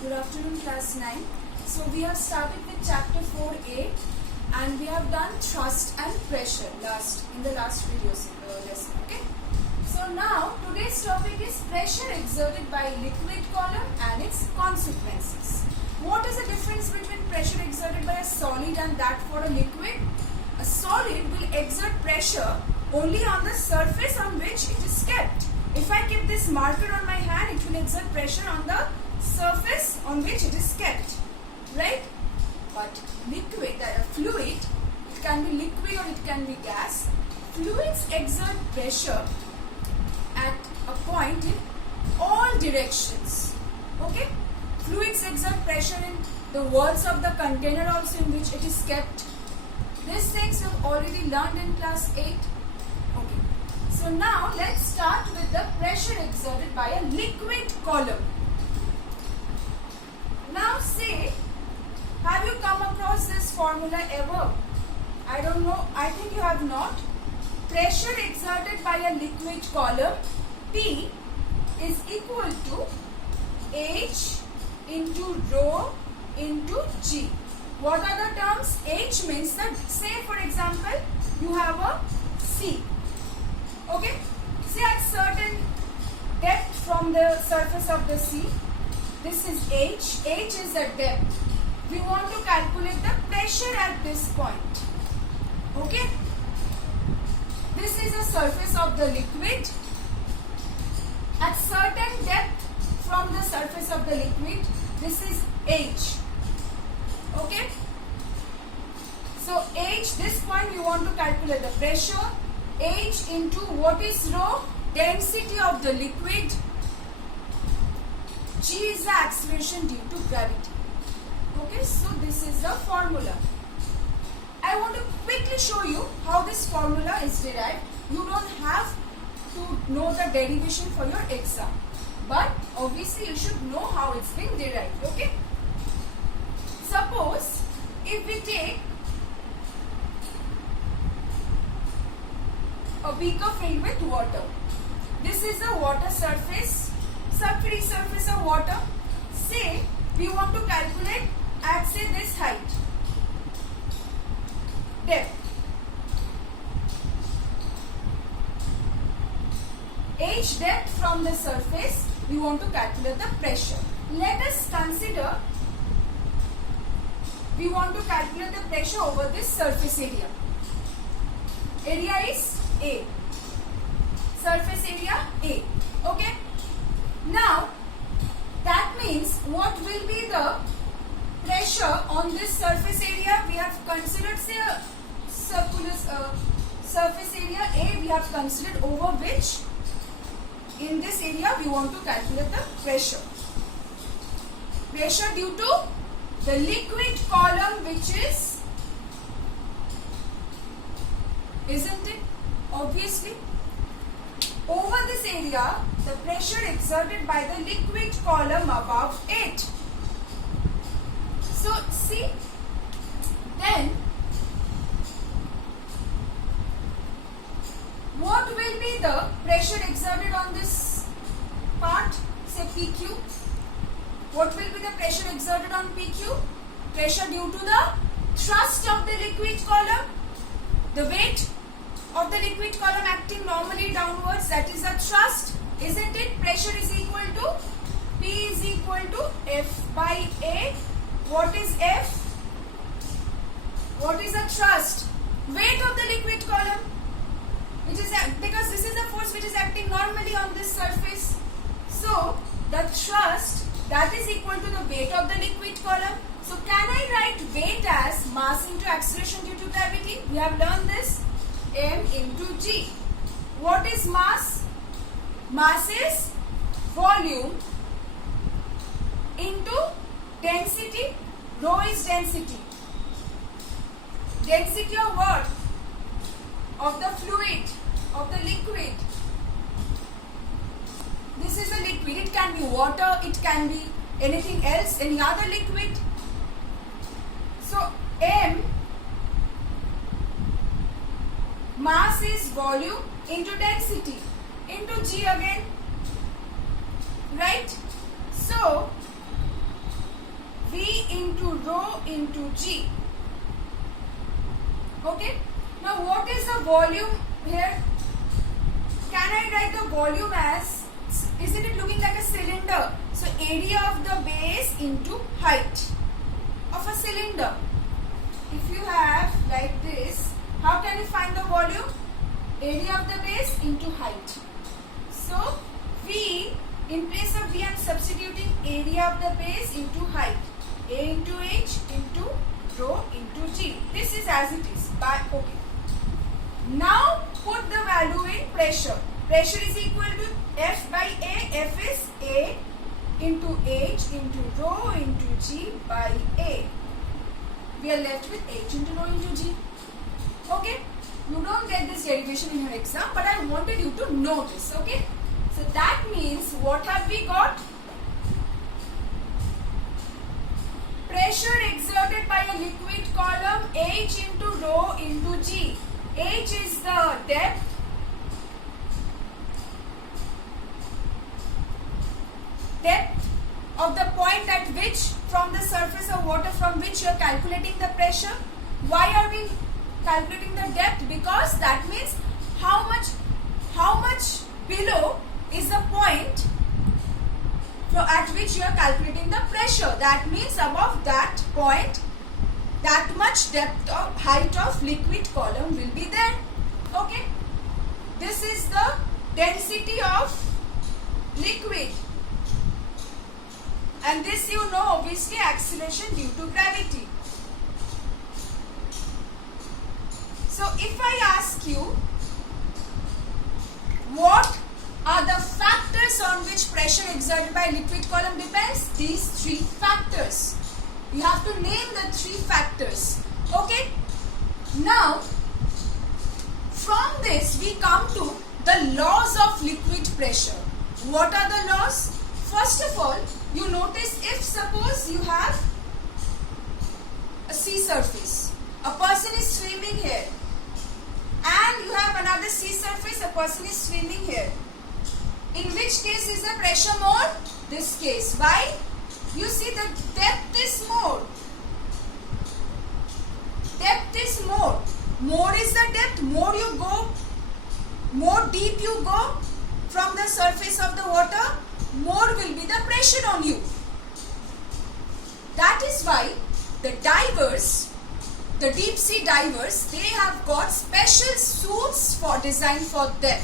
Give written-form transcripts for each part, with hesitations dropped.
Good afternoon, class 9. So we have started with chapter 4a and we have done thrust and pressure in the last video lesson. Okay. So now today's topic is pressure exerted by liquid column and its consequences. What is the difference between pressure exerted by a solid and that for a liquid? A solid will exert pressure only on the surface on which it is kept. If I keep this marker on my hand, it will exert pressure on the surface on which it is kept, right? But liquid, fluid, it can be liquid or it can be gas. Fluids exert pressure at a point in all directions. Okay? Fluids exert pressure in the walls of the container also in which it is kept. These things you have already learned in class 8. Okay. So now let's start with the pressure exerted by a liquid column. Now say, have you come across this formula ever? I don't know, I think you have not. Pressure exerted by a liquid column, P is equal to H into rho into G. What are the terms? H means that, say for example, you have a sea. Okay? Say at certain depth from the surface of the sea, this is H. H is the depth. We want to calculate the pressure at this point. Okay? This is the surface of the liquid. At certain depth from the surface of the liquid, this is H. Okay? So H, this point we want to calculate the pressure. H into what is rho? Density of the liquid. G is the acceleration due to gravity. Okay, so this is the formula. I want to quickly show you how this formula is derived. You don't have to know the derivation for your exam, but obviously you should know how it's been derived. Okay. Suppose if we take a beaker filled with water. This is the water surface, free surface of water. Say we want to calculate at say this height, depth. H depth from the surface, we want to calculate the pressure. Let us consider we want to calculate the pressure over this surface area. Area is A. Surface area A. Okay. Now, that means what will be the pressure on this surface area? We have considered say a circular surface area A. We have considered over which in this area we want to calculate the pressure. Pressure due to the liquid column, which is, isn't it? Obviously, over this area, the pressure exerted by the liquid column above it. So, see, then, what will be the pressure exerted on this part, say PQ? What will be the pressure exerted on PQ? Pressure due to the thrust of the liquid column, the weight of the liquid column acting normally downwards, that is the thrust, isn't it? Pressure is equal to P is equal to F by A. What is F? What is the thrust? Weight of the liquid column. Which is because this is the force which is acting normally on this surface. So the thrust, that is equal to the weight of the liquid column. So can I write weight as mass into acceleration due to gravity? We have learned this. M into G. What is mass? Mass is volume into density. Rho is density. Density of what? Of the fluid, of the liquid. This is a liquid. It can be water, it can be anything else, any other liquid. So M, mass is volume into density into G again, right? So rho into G. Okay. Now what is the volume here? Can I write the volume as, isn't it looking like a cylinder? So area of the base into height of a cylinder. If you have like this, how can you find the volume? Area of the base into height. So V, in place of V I am substituting area of the base into height. A into H into rho into G. This is as it is. Okay. Now put the value in pressure. Pressure is equal to F by A. F is A into H into rho into G by A. We are left with H into rho into G. Okay. You don't get this derivation in your exam, but I wanted you to know this. Okay. So that means what have we got? Pressure exerted by a liquid column H into rho into G. H is the depth. Depth of the point at which, from the surface of water from which you are calculating the pressure. Why are we calculating the depth? Because that means how much below is the point at which you are calculating the pressure. That means above that point, that much depth of height of liquid column will be there. Okay. This is the density of liquid. And this you know, obviously acceleration due to gravity. So if I ask you, what are the factors on which pressure exerted by liquid column depends? These three factors. You have to name the three factors. Okay. Now, from this we come to the laws of liquid pressure. What are the laws? First of all, you notice, if suppose you have a sea surface, a person is swimming here, and you have another sea surface, a person is swimming here. In which case is the pressure more? This case. Why? You see the depth is more. Depth is more. More is the depth, more you go, more deep you go from the surface of the water, more will be the pressure on you. That is why the divers, the deep sea divers, they have got special suits designed for them.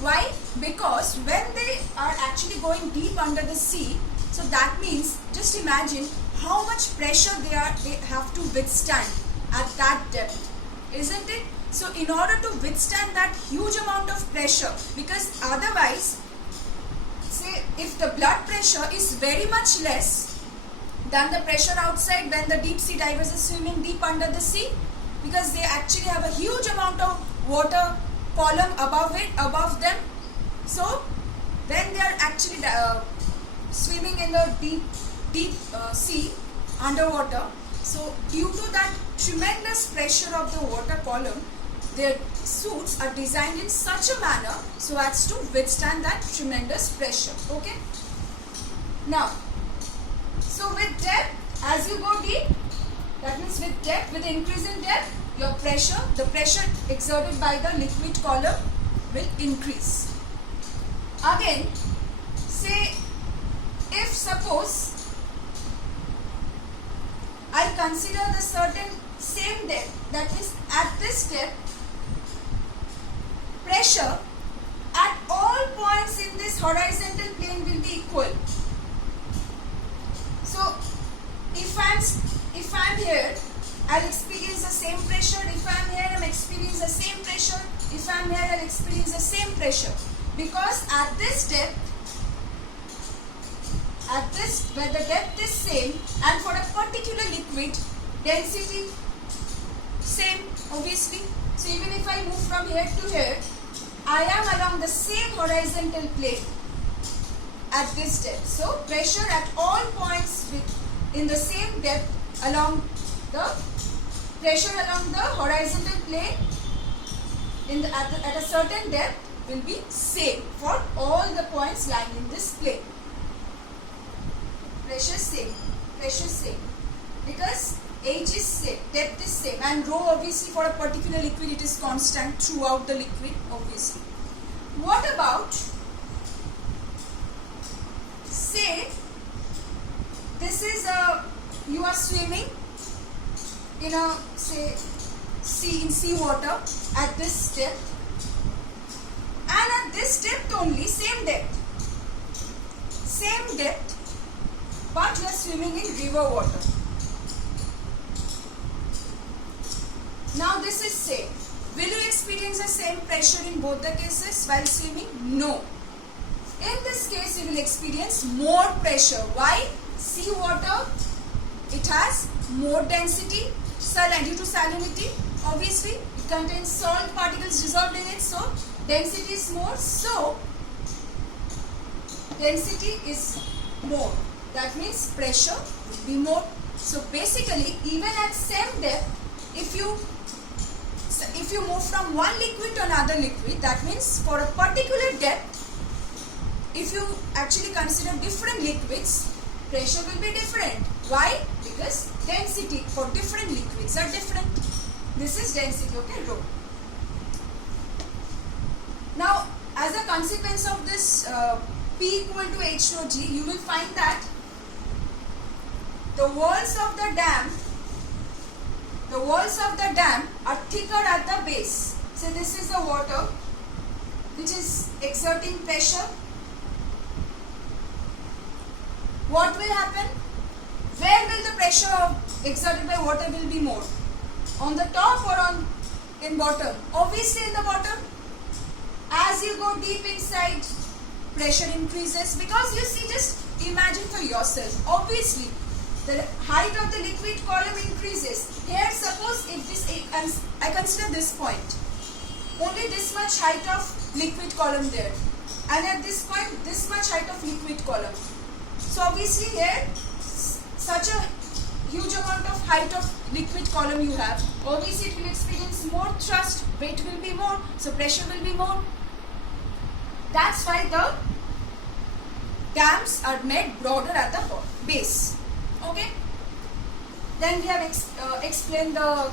Why? Because when they are actually going deep under the sea, so that means, just imagine how much pressure they have to withstand at that depth, isn't it? So in order to withstand that huge amount of pressure, because otherwise, say if the blood pressure is very much less than the pressure outside when the deep sea divers are swimming deep under the sea, because they actually have a huge amount of water column above them. So when they are actually swimming in the deep sea underwater, so due to that tremendous pressure of the water column, their suits are designed in such a manner so as to withstand that tremendous pressure. Okay. Now, so with depth, as you go deep, that means with depth, with increase in depth, your pressure, the pressure exerted by the liquid column will increase. Again, say if suppose I consider the certain same depth, that is at this depth, pressure at all points in this horizontal plane will be equal. So if I'm here, I'll experience the same pressure. If I'm here, I'll experience the same pressure. If I'm here, I'll experience the same pressure. Because at this depth, where the depth is same, and for a particular liquid, density same, obviously. So even if I move from here to here, I am along the same horizontal plane at this depth. So pressure at all points in the same depth along the horizontal plane at a certain depth will be same for all the points lying in this plane. Pressure same. because H is same, depth is same, and rho obviously for a particular liquid it is constant throughout the liquid obviously. What about, say this is you are swimming in a, say, sea water at this depth, and at this depth only, same depth, but you are swimming in river water. Now this is same. Will you experience the same pressure in both the cases while swimming? No. In this case you will experience more pressure. Why? Sea water, it has more density, due to salinity obviously, it contains salt particles dissolved in it, so density is more, so density is more, that means pressure will be more. So basically even at same depth, if you move from one liquid to another liquid, that means for a particular depth, if you actually consider different liquids, pressure will be different. Why? Because density for different liquids are different. This is density, okay, rho. Now as a consequence of this P equal to H rho G, you will find that the walls of the dam are thicker at the base. So this is the water which is exerting pressure. What will happen? Where will the pressure exerted by water will be more? On the top or in bottom? Obviously in the bottom. As you go deep inside, pressure increases, because you see, just imagine for yourself. Obviously the height of the liquid column increases. Here suppose if this, I consider this point, only this much height of liquid column there, and at this point this much height of liquid column. So obviously here such a huge amount of height of liquid column you have, obviously it will experience more thrust, weight will be more, so pressure will be more. That's why the dams are made broader at the base. Okay. Then we have explained the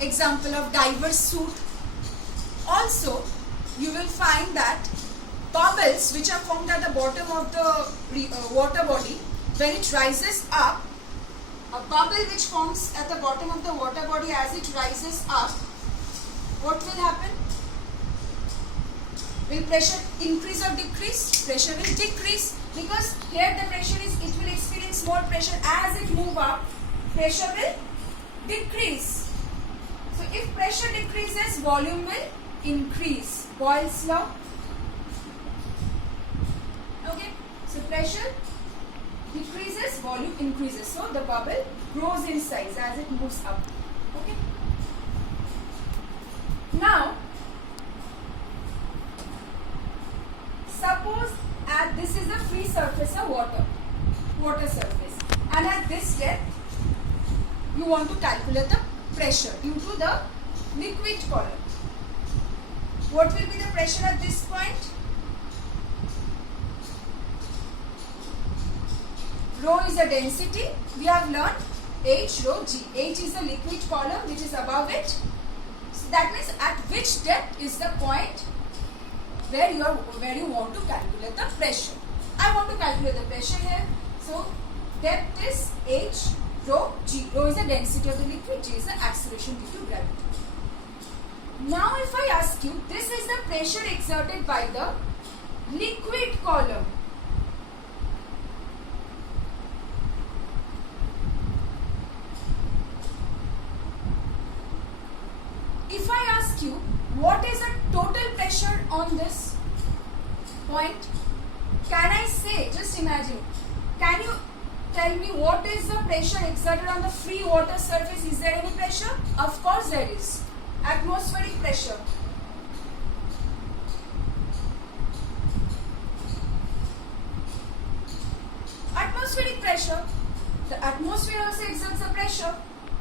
example of diver's suit. Also you will find that bubbles which are formed at the bottom of the water body, when it rises up, a bubble which forms at the bottom of the water body, as it rises up, what will happen? Will pressure increase or decrease? Pressure will decrease, because here the pressure is, it will experience more pressure. As it moves up, pressure will decrease. So if pressure decreases, volume will increase. Boyle's law. Okay, so pressure decreases, volume increases. So the bubble grows in size as it moves up. Okay. Now, suppose this is the free surface of water surface, and at this depth you want to calculate the pressure due to the liquid column. What will be the pressure at this point? Rho is a density. We have learned H rho G. H is the liquid column which is above it. So that means at which depth is the point where you want to calculate the pressure. I want to calculate the pressure here. So depth is H rho G. Rho is the density of the liquid. G is the acceleration due to gravity. Now if I ask you, this is the pressure exerted by the liquid column. If I ask you, what is the total pressure on this point? Can I say, just imagine, can you tell me what is the pressure exerted on the free water surface? Is there any pressure? Of course there is. Atmospheric pressure. Atmospheric pressure. The atmosphere also exerts a pressure.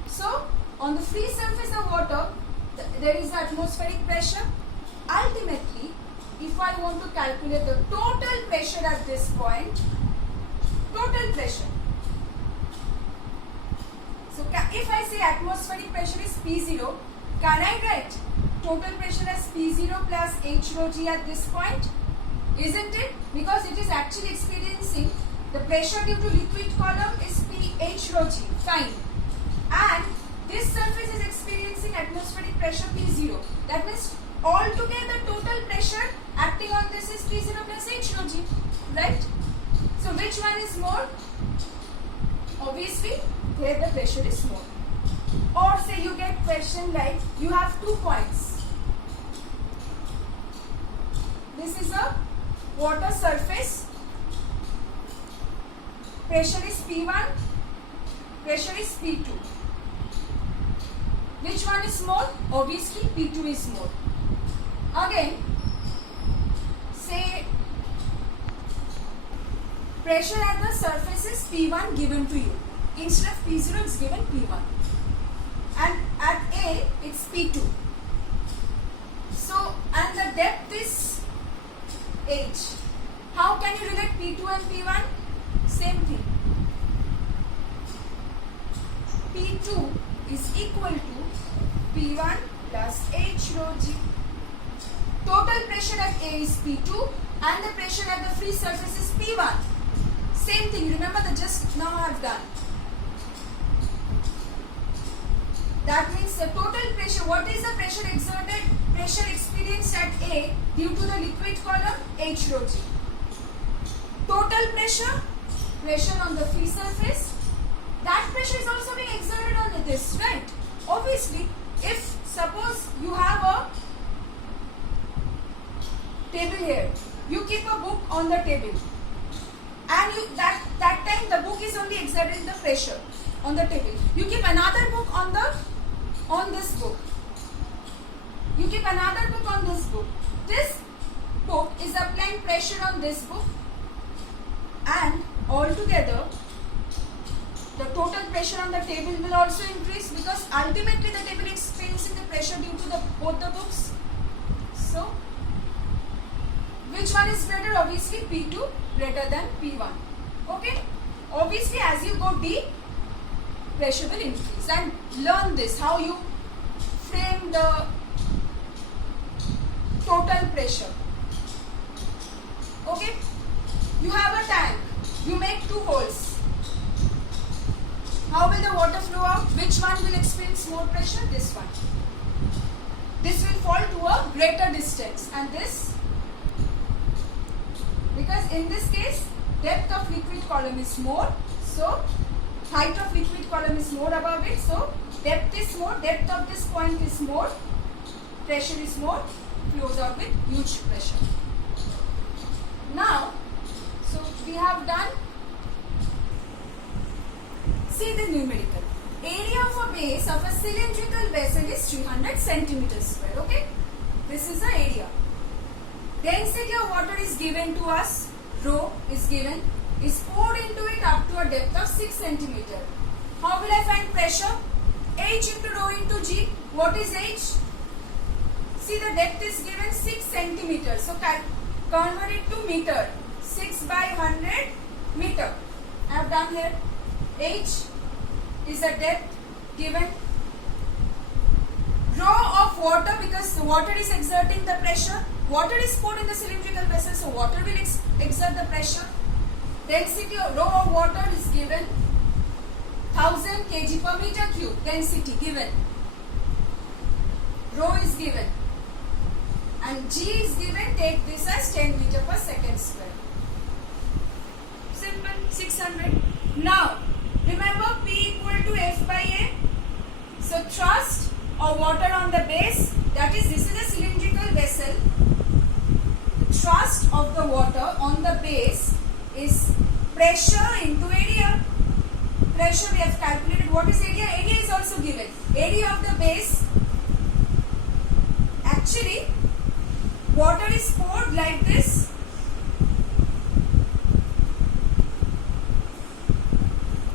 So, on the free surface of water, there is atmospheric pressure. Ultimately, if I want to calculate the total pressure at this point, total pressure, atmospheric pressure is P0, can I write total pressure as P0 plus H rho g at this point? Isn't it? Because it is actually experiencing the pressure due to liquid column is Ph rho g. Fine. And this surface is experiencing atmospheric pressure P0. That means altogether total pressure acting on this is P0 plus H rho g. Right? So which one is more? Obviously, here the pressure is more. Or say you get question like, you have 2 points. This is a water surface. Pressure is P1, pressure is P2. Which one is more? Obviously, P2 is more. Again, say pressure at the surface is P1 given to you. Instead of P0, it's given P1. And at A, it's P2. So, and the depth is H. How can you relate P2 and P1? Same thing. P2 is equal to P1 plus H rho g. Total pressure at A is P2 and the pressure at the free surface is P1. Same thing, remember that just now I have done. That means the total pressure, what is the pressure exerted, pressure experienced at A due to the liquid column? H rho g. Total pressure, pressure on the free surface, that pressure is also being exerted on this, right? Obviously, if suppose you have a table here, you keep a book on the table and you, that time the book is only exerting the pressure on the table. You keep another book on this book. You keep another book on this book. This book is applying pressure on this book and altogether the total pressure on the table will also increase because ultimately the table is experiencing the pressure due to both the books. So, which one is greater? Obviously P2 greater than P1. Okay? Obviously as you go deep, pressure will increase. And learn this, how you frame the total pressure. Okay? You have a tank. You make 2 holes. How will the water flow out? Which one will experience more pressure? This one. This will fall to a greater distance and this, because in this case depth of liquid column is more, so height of liquid column is more above it, so depth is more, depth of this point is more, pressure is more, flows out with huge pressure. Now, so we have done, see the numerical. Area of a base of a cylindrical vessel is 300 centimeters square, okay? This is the area. Density of water is given to us, rho is given, is poured into it up to a depth of 6 centimeter. How will I find pressure? H into rho into G. What is H? See, the depth is given 6 centimeters. So convert it to meter. 6 by 100 meter. I have done here. H is the depth given. Rho of water, because the water is exerting the pressure. Water is poured in the cylindrical vessel, so water will exert the pressure. Density of rho of water is given 1000 kg per meter cube. Density given. Rho is given. And G is given. Take this as 10 meter per second square. Simple. 600. Now, remember P equal to F by A. So, thrust or water on the base, that is, this is a cylindrical vessel. Thrust of the water on the base is pressure into area. Pressure we have calculated. What is area? Area is also given. Area of the base. Actually, water is poured like this.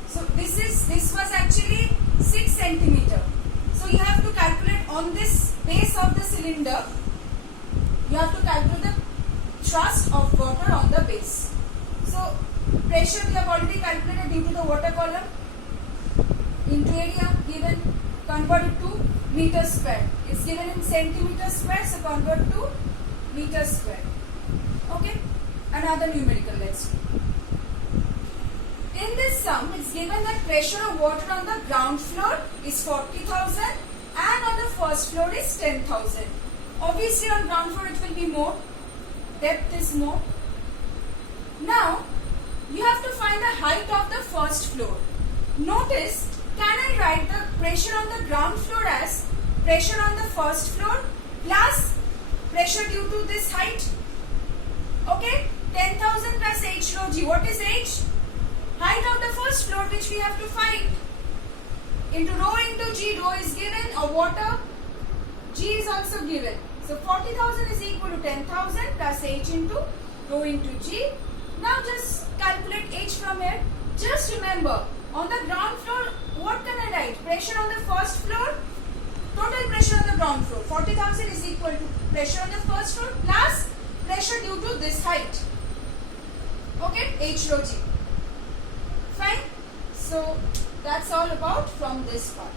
So this was actually 6 centimeter. So you have to calculate on this base of the cylinder. You have to calculate the thrust of water on the base. So pressure we have already calculated due to the water column. into area given, convert it to meter square. It's given in centimeter square, so convert to meter square. Okay, another numerical, let's do. In this sum, it's given that pressure of water on the ground floor is 40,000 and on the first floor is 10,000. Obviously on ground floor it will be more, depth is more. Now, you have to find the height of the first floor. Notice, can I write the pressure on the ground floor as pressure on the first floor plus pressure due to this height? Okay, 10,000 plus H rho G. What is H? Height of the first floor, which we have to find. Into rho into G. Rho is given, or water. G is also given. So 40,000 is equal to 10,000 plus H into rho into G. Now just calculate H from here. Just remember, on the ground floor, what can I write? Pressure on the first floor, total pressure on the ground floor. 40,000 is equal to pressure on the first floor plus pressure due to this height. Okay, H rho G. Fine. So that's all about from this part.